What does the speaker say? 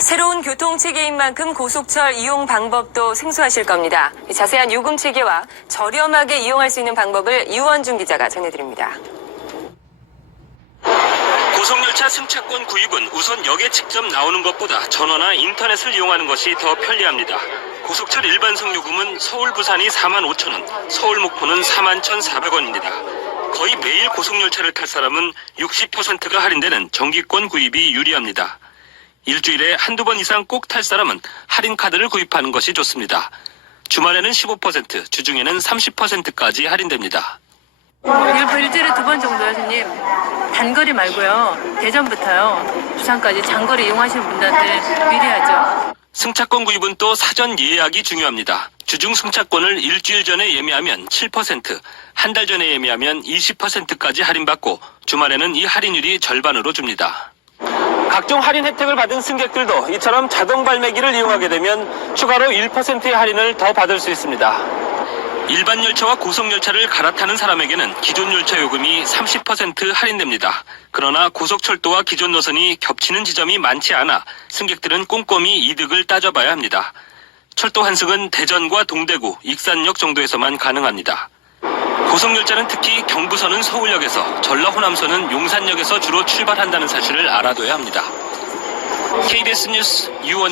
새로운 교통체계인 만큼 고속철 이용 방법도 생소하실 겁니다. 자세한 요금 체계와 저렴하게 이용할 수 있는 방법을 이원준 기자가 전해드립니다. 고속열차 승차권 구입은 우선 역에 직접 나오는 것보다 전화나 인터넷을 이용하는 것이 더 편리합니다. 고속철 일반석 요금은 서울 부산이 4만 5천 원, 서울 목포는 4만 1,400원입니다. 거의 매일 고속열차를 탈 사람은 60%가 할인되는 정기권 구입이 유리합니다. 일주일에 한두 번 이상 꼭 탈 사람은 할인 카드를 구입하는 것이 좋습니다. 주말에는 15%, 주중에는 30%까지 할인됩니다. 일, 일주일에 두 번 정도요, 손님. 단거리 말고요. 대전부터요. 부산까지 장거리 이용하시는 분들한테 유리하죠. 승차권 구입은 또 사전 예약이 중요합니다. 주중 승차권을 일주일 전에 예매하면 7%, 한 달 전에 예매하면 20%까지 할인받고 주말에는 이 할인율이 절반으로 줍니다. 각종 할인 혜택을 받은 승객들도 이처럼 자동 발매기를 이용하게 되면 추가로 1%의 할인을 더 받을 수 있습니다. 일반 열차와 고속열차를 갈아타는 사람에게는 기존 열차 요금이 30% 할인됩니다. 그러나 고속철도와 기존 노선이 겹치는 지점이 많지 않아 승객들은 꼼꼼히 이득을 따져봐야 합니다. 철도 환승은 대전과 동대구, 익산역 정도에서만 가능합니다. 고속열차는 특히 경부선은 서울역에서, 전라호남선은 용산역에서 주로 출발한다는 사실을 알아둬야 합니다. KBS 뉴스 유원